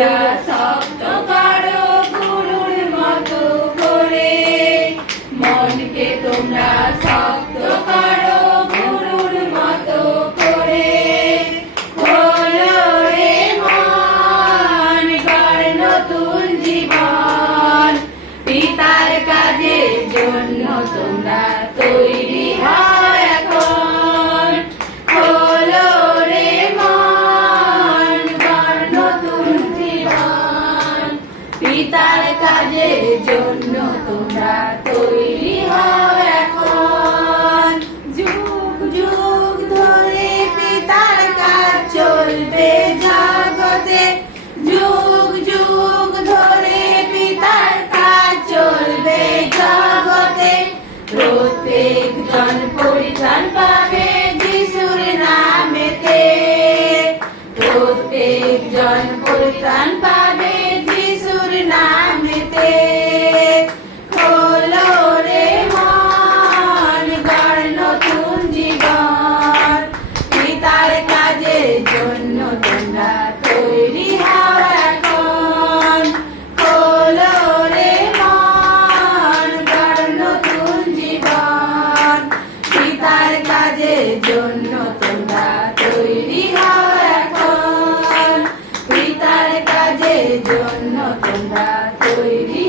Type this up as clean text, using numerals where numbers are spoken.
তোমরা শব্দ করো গুরুর মতো করে, মনকে তোমরা শব্দ করো গুরুর মতো করে। খোলো রে মন, গড় নতুন জীবন, পিতার কাজের জন্য তোমরা তৈরি হও এখন। খোলো রে মন, গড় নতুন জীবন, পিতার কাজের জন্য তোমরা তৈরি হও এখন। যুগ যুগ ধরে পিতার কাজ চলবে জগতে, যুগ যুগ ধরে পিতার কাজ চলবে জগতে। প্রত্যেক জন পরিত্রাণ পাবে যিশুর নামেতে, প্রত্যেক জন পরিত্রাণ পাবে যিশুর নামেতে। খোলো রে মন, গড় নতুন জীবন, পিতার কাজের জন্য তোমরা তৈরি হও এখন। খোলো রে মন, গড় নতুন জীবন, পিতার কাজের জন্য তোমরা তৈরি হও এখন। পিতার কাজের জন্য তোমরা তৈরি